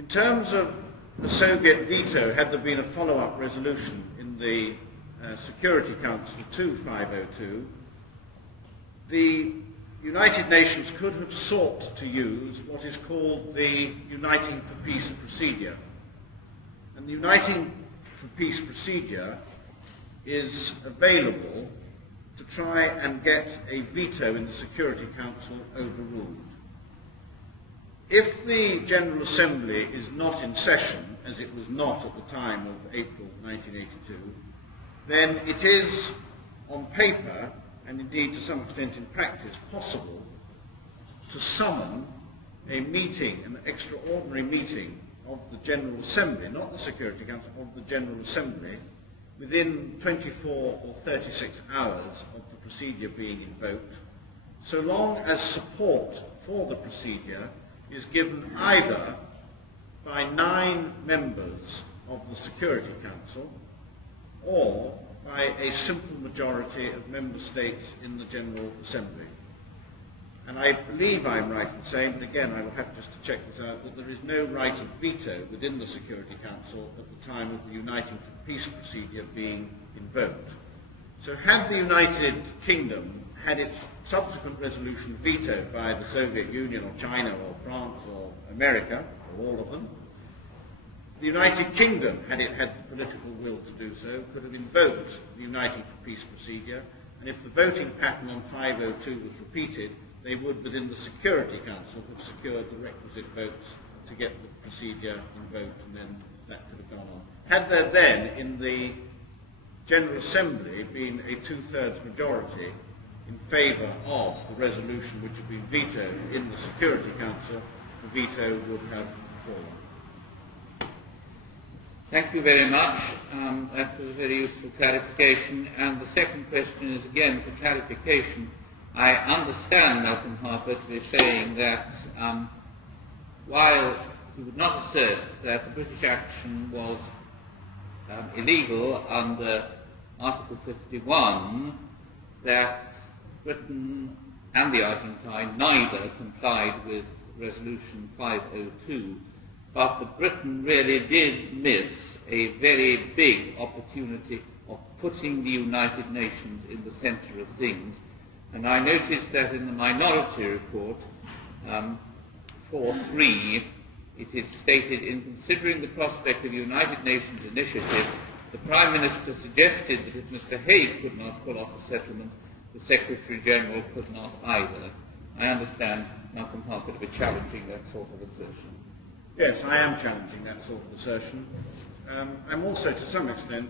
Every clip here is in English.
In terms of the Soviet veto, had there been a follow-up resolution in the Security Council 2502, the United Nations could have sought to use what is called the Uniting for Peace procedure. And the Uniting for Peace procedure is available to try and get a veto in the Security Council overruled. If the General Assembly is not in session, as it was not at the time of April 1982, then it is on paper, and indeed to some extent in practice, possible to summon a meeting, an extraordinary meeting of the General Assembly, not the Security Council, of the General Assembly, within 24 or 36 hours of the procedure being invoked, so long as support for the procedure is given either by 9 members of the Security Council or by a simple majority of member states in the General Assembly. And I believe I'm right in saying, but again I will have just to check this out, that there is no right of veto within the Security Council at the time of the Uniting for Peace procedure being invoked. So had the United Kingdom had its subsequent resolution vetoed by the Soviet Union or China or France or America, or all of them, the United Kingdom, had it had the political will to do so, could have invoked the Uniting for Peace procedure, and if the voting pattern on 502 was repeated, they would, within the Security Council, have secured the requisite votes to get the procedure invoked, and then that could have gone on. Had there then, in the General Assembly, been a 2/3 majority in favour of the resolution which had been vetoed in the Security Council, the veto would have fallen. Thank you very much. That was a very useful clarification. And the second question is again for clarification. I understand Malcolm Harper to be saying that while he would not assert that the British action was illegal under Article 51, that Britain and the Argentine neither complied with Resolution 502, but that Britain really did miss a very big opportunity of putting the United Nations in the centre of things. And I noticed that in the minority report, 4.3, it is stated, in considering the prospect of a United Nations initiative, the Prime Minister suggested that if Mr. Hague could not pull off a settlement, the Secretary-General could not either. I understand Malcolm Harper to be challenging that sort of assertion. Yes, I am challenging that sort of assertion. I'm also, to some extent,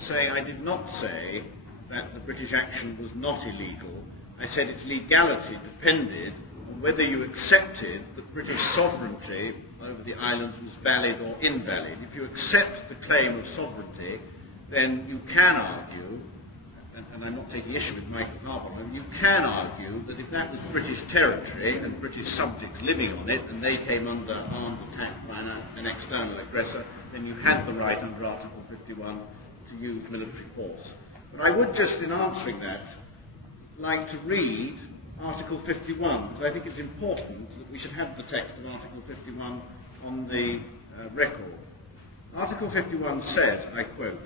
saying I did not say that the British action was not illegal. I said its legality depended on whether you accepted that British sovereignty over the islands was valid or invalid. If you accept the claim of sovereignty, then you can argue, and I'm not taking issue with Michael Harbottle, you can argue that if that was British territory and British subjects living on it and they came under armed attack by an external aggressor, then you had the right under Article 51 to use military force. But I would just, in answering that, like to read Article 51, because I think it's important that we should have the text of Article 51 on the record. Article 51 says, I quote,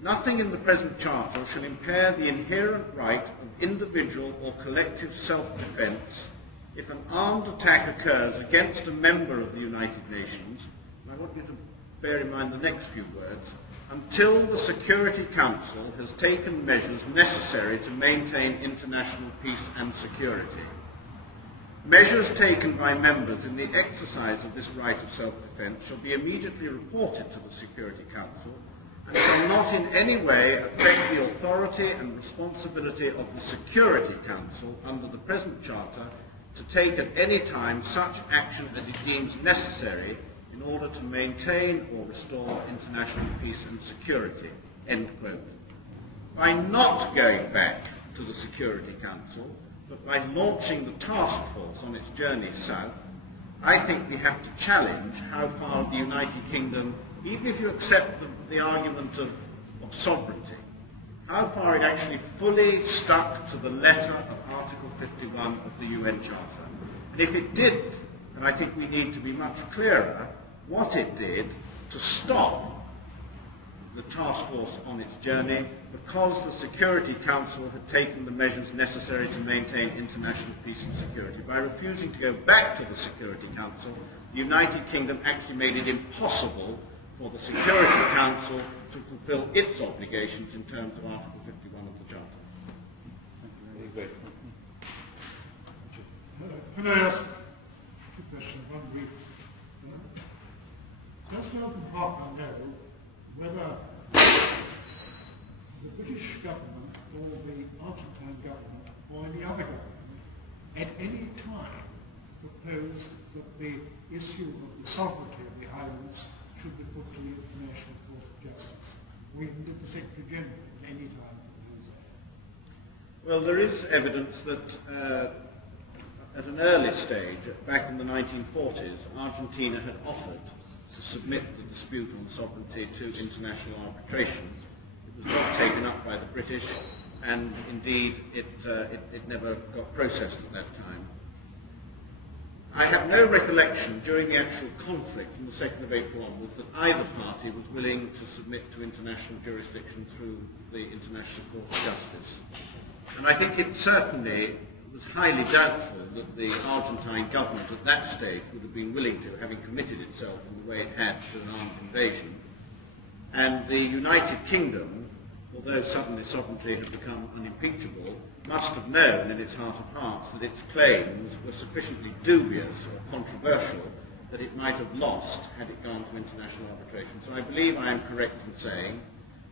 "Nothing in the present Charter shall impair the inherent right of individual or collective self-defence if an armed attack occurs against a member of the United Nations," and I want you to bear in mind the next few words, "until the Security Council has taken measures necessary to maintain international peace and security. Measures taken by members in the exercise of this right of self-defence shall be immediately reported to the Security Council and shall not in any way affect the authority and responsibility of the Security Council under the present Charter to take at any time such action as it deems necessary in order to maintain or restore international peace and security," end quote. By not going back to the Security Council, but by launching the task force on its journey south, I think we have to challenge how far the United Kingdom, even if you accept the argument of sovereignty, how far it actually fully stuck to the letter of Article 51 of the UN Charter. And if it did And I think we need to be much clearer what it did to stop the task force on its journey, because the Security Council had taken the measures necessary to maintain international peace and security. By refusing to go back to the Security Council, the United Kingdom actually made it impossible for the Security Council to fulfill its obligations in terms of Article 51 of the Charter. Very good. Can I ask two questions? One brief. Does the open partner know whether the British government or the Argentine government or any other government at any time proposed that the issue of the sovereignty of the islands should be put to the International Court of Justice? Or even did the Secretary General at any time propose that? Well, there is evidence that at an early stage, back in the 1940s, Argentina had offered to submit the dispute on sovereignty to international arbitration. It was not taken up by the British, and indeed it never got processed at that time. I have no recollection during the actual conflict from the 2nd of April onwards that either party was willing to submit to international jurisdiction through the International Court of Justice. And I think it certainly was highly doubtful that the Argentine government at that stage would have been willing to, having committed itself in the way it had to an armed invasion. And the United Kingdom, although suddenly sovereignty had become unimpeachable, must have known in its heart of hearts that its claims were sufficiently dubious or controversial that it might have lost had it gone to international arbitration. So I believe I am correct in saying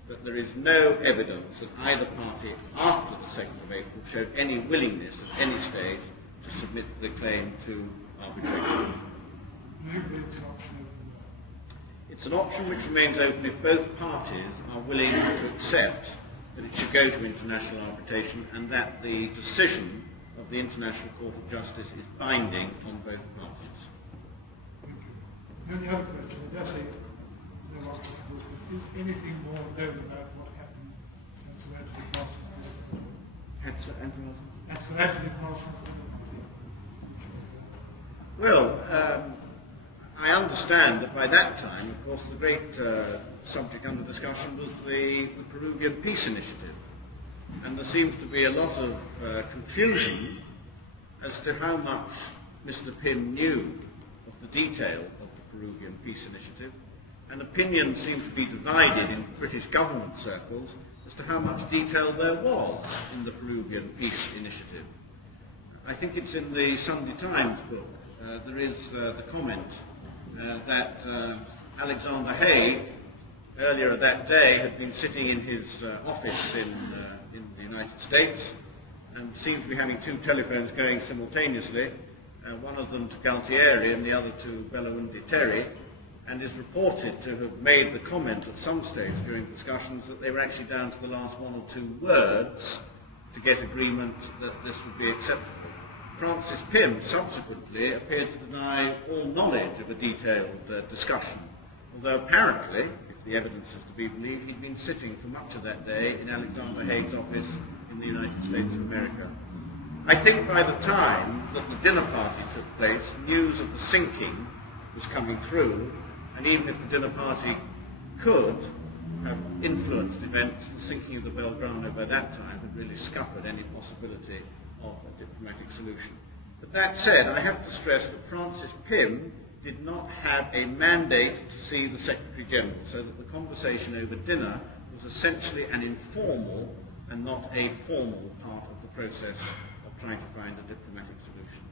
that there is no evidence that either party after the 2nd of April showed any willingness at any stage to submit the claim to arbitration. It's an option which remains open if both parties are willing to accept that it should go to international arbitration and that the decision of the International Court of Justice is binding on both parties. The only other question, I dare say, is anything more known about what happened at Sir Anthony Parsons? At Sir Anthony Parsons? Well, I understand that by that time, of course, the great subject under discussion was the Peruvian Peace Initiative. And there seems to be a lot of confusion as to how much Mr. Pym knew of the detail of the Peruvian Peace Initiative. And opinions seem to be divided in British government circles as to how much detail there was in the Peruvian Peace Initiative. I think it's in the Sunday Times book. There is the comment that Alexander Haig, earlier that day, had been sitting in his office in the United States and seemed to be having two telephones going simultaneously, one of them to Galtieri and the other to Belgrano Terry, and is reported to have made the comment at some stage during discussions that they were actually down to the last one or two words to get agreement that this would be acceptable. Francis Pym subsequently appeared to deny all knowledge of a detailed discussion, although apparently, if the evidence is to be believed, he'd been sitting for much of that day in Alexander Haig's office in the United States of America. I think by the time that the dinner party took place, news of the sinking was coming through, and even if the dinner party could have influenced events, the sinking of the Belgrano by that time had really scuppered any possibility of a diplomatic solution. But that said, I have to stress that Francis Pym did not have a mandate to see the Secretary General, so that the conversation over dinner was essentially an informal and not a formal part of the process of trying to find a diplomatic solution.